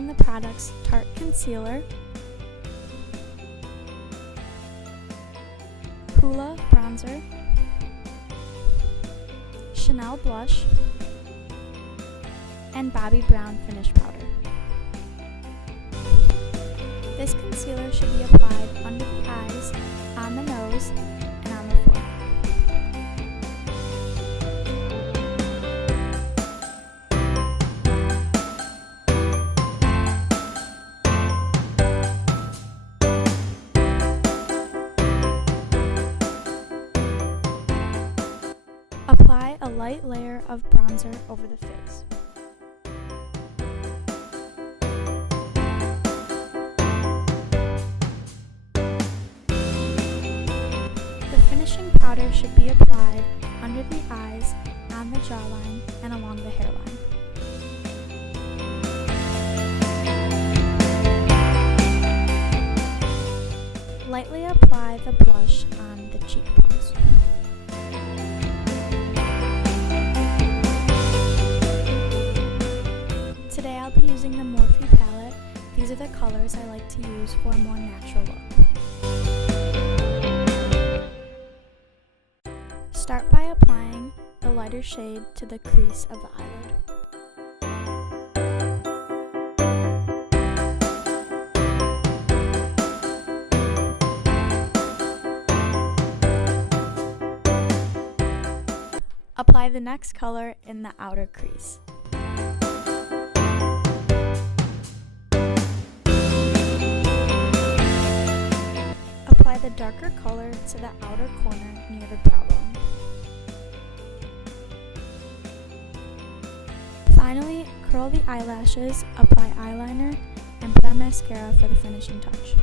using the products Tarte Concealer, Hoola Bronzer, Chanel Blush, and Bobbi Brown Finish Powder. This concealer should be applied under the eyes, on the nose, and on the forehead. Apply a light layer of bronzer over the face. The finishing powder should be applied under the eyes, on the jawline, and along the hairline. Lightly apply the blush on the cheekbones. Today I'll be using the Morphe palette. These are the colors I like to use for a more natural look. Start by applying the lighter shade to the crease of the eyelid. Apply the next color in the outer crease. Apply the darker color to the outer corner near the brow bone. Finally, curl the eyelashes, apply eyeliner, and put on mascara for the finishing touch.